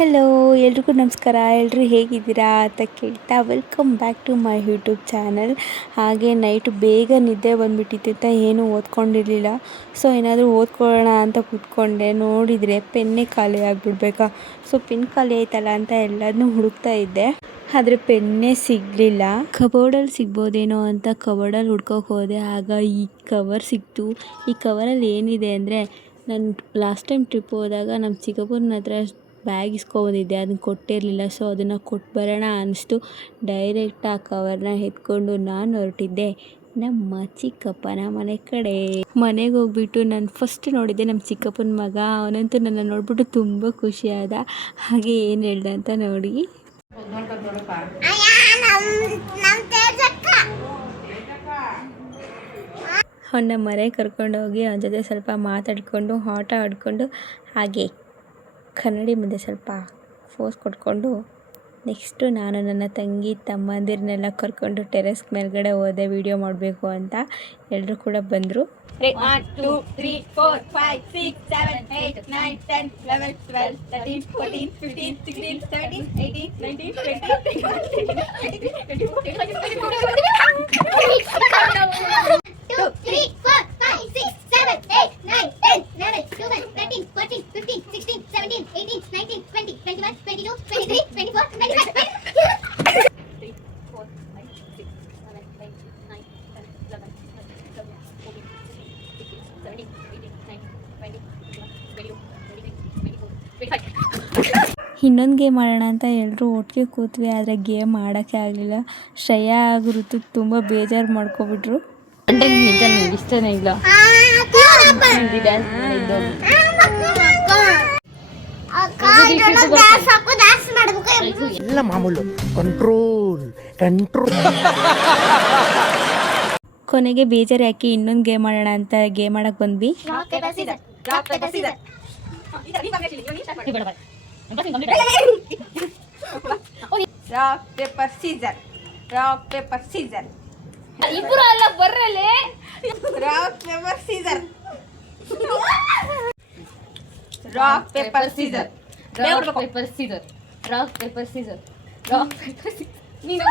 Hello, ಎಲ್ರಿಗೂ ನಮಸ್ಕಾರ. ಎಲ್ಲರೂ ಹೇಗಿದ್ದೀರಾ ಅಂತ ಕೇಳ್ತಾ welcome back to my YouTube channel. ಹಾಗೆ ನೈಟ್ ಬೇಗ ನಿದ್ದೆ ಬಂದುಬಿಟ್ಟಿತ್ತು ಅಂತ ಏನೂ ಓದ್ಕೊಂಡಿರಲಿಲ್ಲ. ಸೊ ಏನಾದರೂ ಓದ್ಕೊಳ್ಳೋಣ ಅಂತ ಕೂತ್ಕೊಂಡೆ. ನೋಡಿದರೆ ಪೆನ್ನೇ ಖಾಲಿ ಆಗಿಬಿಡ್ಬೇಕಾ. ಸೊ ಪೆನ್ ಖಾಲಿ ಆಯ್ತಲ್ಲ ಅಂತ ಎಲ್ಲದನ್ನೂ ಹುಡುಕ್ತಾ ಇದ್ದೆ, ಆದರೆ ಪೆನ್ನೇ ಸಿಗಲಿಲ್ಲ. ಕಬೋರ್ಡಲ್ಲಿ ಸಿಗ್ಬೋದೇನೋ ಅಂತ ಕಬೋರ್ಡಲ್ಲಿ ಹುಡ್ಕೋಕೆ ಹೋದೆ. ಆಗ ಈ ಕವರ್ ಸಿಕ್ತು. ಈ ಕವರಲ್ಲಿ ಏನಿದೆ ಅಂದರೆ, ನಾನು ಲಾಸ್ಟ್ ಟೈಮ್ ಟ್ರಿಪ್ ಹೋದಾಗ ನಮ್ಮ ಚಿಕ್ಕಪ್ಪನ ಹತ್ರ ಬ್ಯಾಗ್ ಇಸ್ಕೊಬಂದಿದ್ದೆ, ಅದನ್ನು ಕೊಟ್ಟಿರಲಿಲ್ಲ. ಸೊ ಅದನ್ನು ಕೊಟ್ಟು ಬರೋಣ ಅನ್ನಿಸ್ತು. ಡೈರೆಕ್ಟ್ ಆ ಕವರ್ನ ಎತ್ಕೊಂಡು ನಾನು ಹೊರಟಿದ್ದೆ ನಮ್ಮ ಚಿಕ್ಕಪ್ಪನ ಮನೆ ಕಡೆ. ಮನೆಗೆ ಹೋಗ್ಬಿಟ್ಟು ನಾನು ಫಸ್ಟ್ ನೋಡಿದ್ದೆ ನಮ್ಮ ಚಿಕ್ಕಪ್ಪನ ಮಗ. ಅವನಂತೂ ನನ್ನ ನೋಡ್ಬಿಟ್ಟು ತುಂಬ ಖುಷಿಯಾದ. ಹಾಗೆ ಏನು ಹೇಳ್ದೆ ಅಂತ ನೋಡಿ. ಅವನ ಮನೆ ಕರ್ಕೊಂಡೋಗಿ ಅವನ ಜೊತೆ ಸ್ವಲ್ಪ ಮಾತಾಡಿಕೊಂಡು ಆಟ ಆಡಿಕೊಂಡು ಹಾಗೆ ಕನ್ನಡಿ ಮುಂದೆ ಸ್ವಲ್ಪ ಫೋಸ್ ಕೊಟ್ಕೊಂಡು ನೆಕ್ಸ್ಟು ನಾನು ನನ್ನ ತಂಗಿ ತಮ್ಮಂದಿರನ್ನೆಲ್ಲ ಕರ್ಕೊಂಡು ಟೆರೆಸ್ ಮೇಲ್ಗಡೆ ಹೋದೆ ವೀಡಿಯೋ ಮಾಡಬೇಕು ಅಂತ. ಎಲ್ಲರೂ ಕೂಡ ಬಂದರು. 1 2 3 4 5 6 7 8 9 10 11 12 13 14 15 16 17 18 19 20 21 22 23 2 3 4 5 6 7 8 9 10 11 12 13 14 15 16 17 18 19 20 21 22 23 24 25 ಇನ್ನೊಂದು ಗೇಮ್ ಆಡೋಣ ಅಂತ ಎಲ್ಲರೂ ಒಟ್ಟಿಗೆ ಕೂತ್ವಿ. ಆದರೆ ಗೇಮ್ ಆಡೋಕ್ಕೆ ಆಗಲಿಲ್ಲ. ಶ್ರೇಯಾ ಹಾಗೂ ಋತುಕ್ ತುಂಬ ಬೇಜಾರು ಮಾಡ್ಕೊಬಿಟ್ರು. ಇಷ್ಟನೇ ಇಲ್ಲ ಎಲ್ಲ ಮಾಮೂಲು. ಕಂಟ್ರೋಲ್. ಕೊನೆಗೆ ಬೇಜಾರು ಯಾಕೆ ಇನ್ನೊಂದು ಗೇಮ್ ಆಡೋಣ ಅಂತ ಗೇಮ್ ಆಡಕ್ಕೆ ಬಂದ್ವಿ. ಇಬ್ರು ಅಲ್ಲ ಬರ್ರಲ್ಲೇ. Rock paper scissors. Rock paper scissors. Rock paper scissors. Rock paper scissors. Rock paper scissors. ನೀನು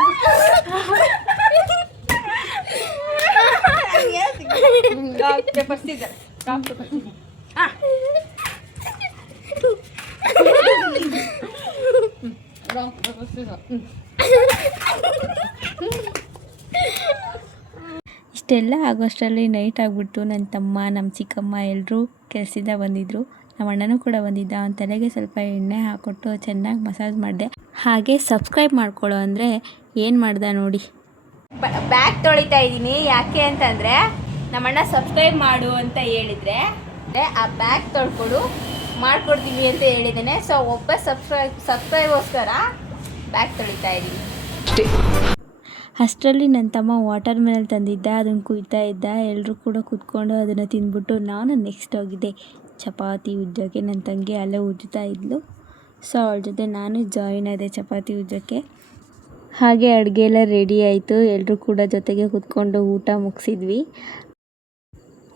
rock paper scissors. Rock paper scissors. Rock paper scissors. ಇಷ್ಟೆಲ್ಲ ಆಗೋಷ್ಟರಲ್ಲಿ ನೈಟ್ ಆಗಿಬಿಟ್ಟು ನನ್ನ ತಮ್ಮ ನಮ್ಮ ಚಿಕ್ಕಮ್ಮ ಎಲ್ಲರೂ ಕೆಲಸದಿಂದ ಬಂದಿದ್ದರು. ನಮ್ಮ ಅಣ್ಣನೂ ಕೂಡ ಬಂದಿದ್ದ. ಅವನ ತಲೆಗೆ ಸ್ವಲ್ಪ ಎಣ್ಣೆ ಹಾಕ್ಕೊಟ್ಟು ಚೆನ್ನಾಗಿ ಮಸಾಜ್ ಮಾಡಿದೆ. ಹಾಗೆ ಸಬ್ಸ್ಕ್ರೈಬ್ ಮಾಡ್ಕೊಳ್ಳೋ ಅಂದರೆ ಏನು ಮಾಡ್ದೆ ನೋಡಿ. ಬ್ಯಾಗ್ ತೊಳಿತಾ ಇದ್ದೀನಿ. ಯಾಕೆ ಅಂತಂದರೆ ನಮ್ಮಣ್ಣ ಸಬ್ಸ್ಕ್ರೈಬ್ ಮಾಡು ಅಂತ ಹೇಳಿದರೆ ಆ ಬ್ಯಾಗ್ ತೊಳ್ಕೊಡು ಮಾಡ್ಕೊಡ್ತೀವಿ ಅಂತ ಹೇಳಿದ್ದೇನೆ. ಸೊ ಒಬ್ಬ ಸಬ್ಸ್ಕ್ರೈಬ್ಗೋಸ್ಕರ ಬ್ಯಾಗ್ ತೊಳಿತಾ ಇದ್ದೀನಿ. ಅಷ್ಟರಲ್ಲಿ ನನ್ನ ತಮ್ಮ ವಾಟರ್ ಮೆಲನ್ ತಂದಿದ್ದ, ಅದನ್ನು ಕುಯ್ತಾ ಇದ್ದ. ಎಲ್ಲರೂ ಕೂಡ ಕೂತ್ಕೊಂಡು ಅದನ್ನು ತಿಂದ್ಬಿಟ್ಟು ನಾನು ನೆಕ್ಸ್ಟ್ ಹೋಗಿದ್ದೆ ಚಪಾತಿ ಉಜ್ಜೋಕ್ಕೆ. ನನ್ನ ತಂಗಿ ಅಲ್ಲೇ ಉಜ್ಜುತ್ತಾ ಇದ್ಲು. ಸೊ ಅವಳ ಜೊತೆ ನಾನು ಜಾಯಿನ್ ಆದೆ ಚಪಾತಿ ಉಜ್ಜೋಕ್ಕೆ. ಹಾಗೆ ಅಡುಗೆ ಎಲ್ಲ ರೆಡಿ ಆಯಿತು. ಎಲ್ಲರೂ ಕೂಡ ಜೊತೆಗೆ ಕೂತ್ಕೊಂಡು ಊಟ ಮುಗಿಸಿದ್ವಿ.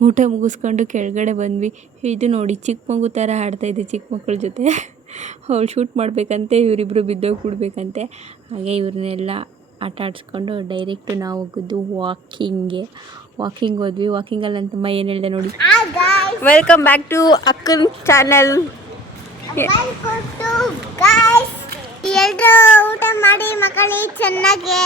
ಊಟ ಮುಗಿಸ್ಕೊಂಡು ಕೆಳಗಡೆ ಬಂದ್ವಿ. ಇದು ನೋಡಿ ಚಿಕ್ಕ ಮಗು ಥರ ಆಡ್ತಾಯಿದ್ದೆ ಚಿಕ್ಕ ಮಕ್ಕಳ ಜೊತೆ. ಅವಳು ಶೂಟ್ ಮಾಡಬೇಕಂತೆ, ಇವರಿಬ್ಬರು ಬಿದ್ದೋಗ್ಬಿಡ್ಬೇಕಂತೆ. ಹಾಗೆ ಇವ್ರನ್ನೆಲ್ಲ ಆಟ ಆಡಿಸ್ಕೊಂಡು ಡೈರೆಕ್ಟು ನಾವು ಹೋಗಿದ್ದು ವಾಕಿಂಗ್ ಹೋದ್ವಿ. ವಾಕಿಂಗಲ್ಲಿ ನನ್ನ ತಮ್ಮ ಏನು ಹೇಳಿದೆ ನೋಡಿ. ವೆಲ್ಕಮ್ ಬ್ಯಾಕ್ ಟು ಅಕ್ಕನ್ ಚಾನಲ್. ಎಲ್ಲರೂ ಊಟ ಮಾಡಿ ಮಕ್ಕಳೇ ಚೆನ್ನಾಗಿ.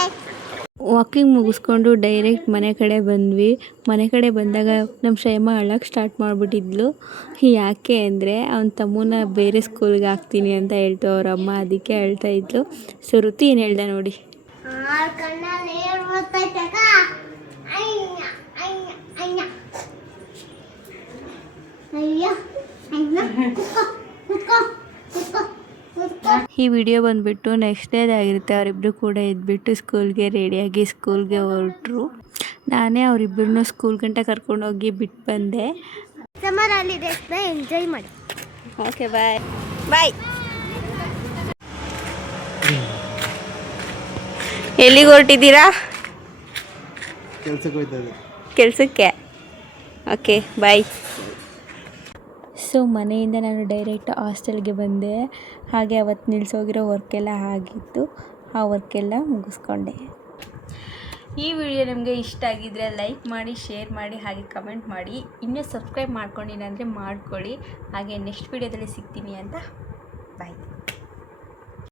ವಾಕಿಂಗ್ ಮುಗಿಸ್ಕೊಂಡು ಡೈರೆಕ್ಟ್ ಮನೆ ಕಡೆ ಬಂದ್ವಿ. ಮನೆ ಕಡೆ ಬಂದಾಗ ನಮ್ಮ ಶ್ರೇಯಮ್ಮ ಅಳಕ್ಕೆ ಸ್ಟಾರ್ಟ್ ಮಾಡಿಬಿಟ್ಟಿದ್ಲು. ಯಾಕೆ ಅಂದರೆ ಅವನ ತಮ್ಮನ ಬೇರೆ ಸ್ಕೂಲ್ಗೆ ಹಾಕ್ತೀನಿ ಅಂತ ಹೇಳ್ತು ಅವ್ರ ಅಮ್ಮ, ಅದಕ್ಕೆ ಹೇಳ್ತಾ ಇದ್ಲು. ಸೊ ಋತು ಏನು ಹೇಳ್ದೆ ನೋಡಿ. ಈ ವಿಡಿಯೋ ಬಂದುಬಿಟ್ಟು ನೆಕ್ಸ್ಟ್ ಡೇದಾಗಿರುತ್ತೆ. ಅವರಿಬ್ಬರು ಕೂಡ ಎದ್ಬಿಟ್ಟು ಸ್ಕೂಲ್ಗೆ ರೆಡಿಯಾಗಿ ಸ್ಕೂಲ್ಗೆ ಹೊರಟರು. ನಾನೇ ಅವರಿಬ್ಬರನ್ನೂ ಸ್ಕೂಲ್ ಗಂಟೆ ಕರ್ಕೊಂಡೋಗಿ ಬಿಟ್ಟು ಬಂದೆ. ಸಮ್ಮರ್ ಹಾಲಿಡೇಸ್ನ ಎಂಜಾಯ್ ಮಾಡಿ. ಓಕೆ ಬಾಯ್ ಬಾಯ್. ಎಲ್ಲಿಗೆ ಹೊರಟಿದ್ದೀರಾ? ಕೆಲಸಕ್ಕೆ ಹೋಗ್ತಾ ಇದ್ದೆ. ಕೆಲಸಕ್ಕೆ. Okay bye. ಸೊ ಮನೆಯಿಂದ ನಾನು ಡೈರೆಕ್ಟ್ ಹಾಸ್ಟೆಲ್ಗೆ ಬಂದೆ. ಹಾಗೆ ಅವತ್ತು ನಿಲ್ಲಿಸೋಗಿರೋ ವರ್ಕೆಲ್ಲ ಆಗಿತ್ತು, ಆ ವರ್ಕೆಲ್ಲ ಮುಗಿಸ್ಕೊಂಡೆ. ಈ ವಿಡಿಯೋ ನಿಮಗೆ ಇಷ್ಟ ಆಗಿದ್ದರೆ ಲೈಕ್ ಮಾಡಿ, ಶೇರ್ ಮಾಡಿ, ಹಾಗೆ ಕಮೆಂಟ್ ಮಾಡಿ. ಇನ್ನೂ ಸಬ್ಸ್ಕ್ರೈಬ್ ಮಾಡ್ಕೊಂಡಿಲ್ಲ ಅಂದರೆ ಮಾಡ್ಕೊಳ್ಳಿ. ಹಾಗೆ ನೆಕ್ಸ್ಟ್ ವಿಡಿಯೋದಲ್ಲಿ ಸಿಗ್ತೀನಿ ಅಂತ ಬಾಯ್.